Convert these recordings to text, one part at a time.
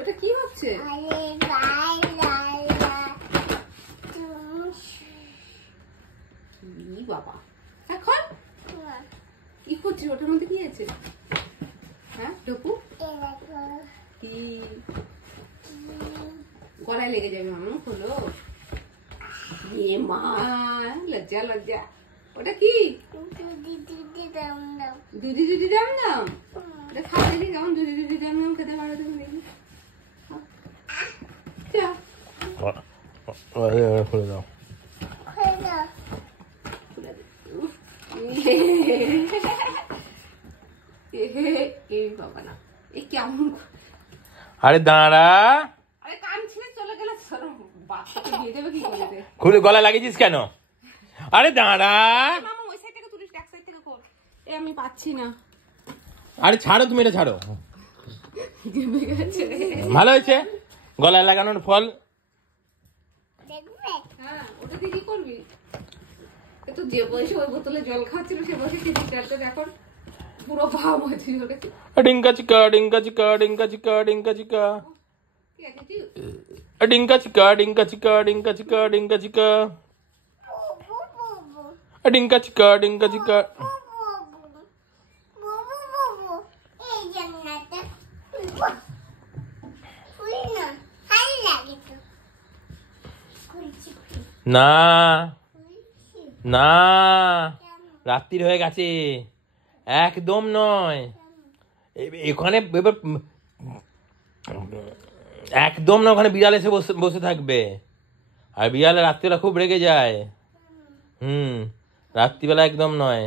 ওটা কি হচ্ছে? বাবা এখন কি করছিস? ওটার মধ্যে কি আছে? হ্যাঁ টুকু কি গলায় লেগে যাবে মামু। হলো এ মা, লজ্জা লজ্জা। ওটা কি? দুধি দুধি দাম দাম। ওটা খাওয়া দেখি কেমন দুধি দুধি দাম দাম খেতে পারো তুমি দেখি। খুলে দাও। বাবা না, এই কেমন? আরে দাঁড়া, আরে কান ছিঁড়ে চলে গেলে বাচ্চাকে দিয়ে দেবে কি করে? খুলে গলা লাগিয়েছিস কেন? আরে দাঁড়া মামা, ওই সাইড থেকে তুলিস, এক সাইড থেকে কর। আমি পাচ্ছি না। আরে ছাড়ো, তুমি এটা ছাড়ো। ভালো হয়েছে গলায় লাগানোর ফল। হ্যাঁ, ওটা দিয়ে কি করবি? তো যে বয়সে ওই বোতলে জল খাচ্ছিল সে বয়সে টিচারটা এখন পুরো ভাব হয়েছে। ডিঙ্কা চিকা ডিঙ্কা চিকা ডিঙ্কা চিকা ডিঙ্কা চিকা ডিঙ্কা চিকা ডিঙ্কা চিকা ডিঙ্কা চিকা ডিঙ্কা চিকা ডিঙ্কা চিকা ডিঙ্কা চিকা। না না, রাত্রির হয়ে গেছে, একদম নয়। এখানে একদম না, ওখানে বিড়াল এসে বসে থাকবে, আর বিড়ালে রাত্রিবেলা খুব রেগে যায়। রাত্রিবেলা একদম নয়।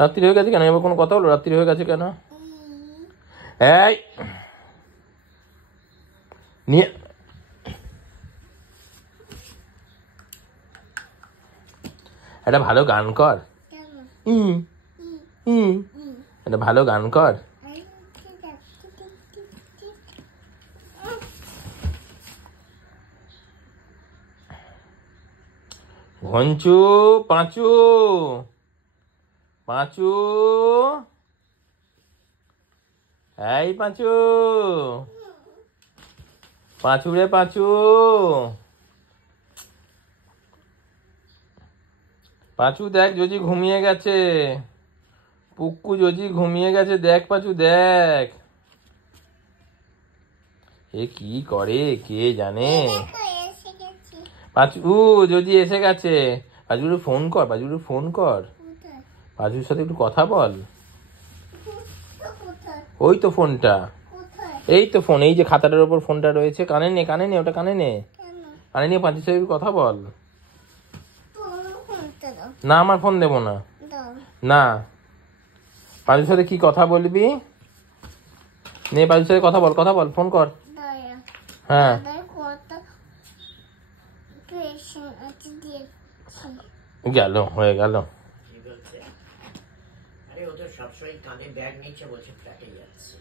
রাত্রি হয়ে গেছে কেন? এবার কোনো কথা হলো? রাত্রি হয়ে গেছে কেন? এই নিয়ে একটা ভালো গান কর। একটা ভালো গান কর। ঘঞ্চু, পাঁচু, পাঁচু, এই পাঁচু, পাঁচু রে পাঁচু, পাঁচু দেখ যদি ঘুমিয়ে গেছে, পুক্কু যদি ঘুমিয়ে গেছে, দেখ পাঁচু দেখ। এ কি করে কে জানে? পাঁচু যদি এসে গেছে, পাঁচুর ফোন কর, পাঁচুর ফোন কর, পাঁচুর সাথে একটু কথা বল। ওই তো ফোনটা, এই তো ফোন, এই যে খাতাটার উপর ফোনটা রয়েছে, কানে নে, কানে নে, ওটা কানে নে, কানে নিয়ে পাঁচুর সাথে কথা বল। না, আমার ফোন দেবো না। না, পাঁচুর সাথে কি কথা বলবি? নে, পাঁচুর সাথে কথা বল, কথা বল, ফোন কর। হ্যাঁ, গেল, হয়ে গেল। আরে ও তো সবসময় কানে ব্যাগ নিচ্ছে, বলছে ফ্ল্যাটে যাচ্ছে।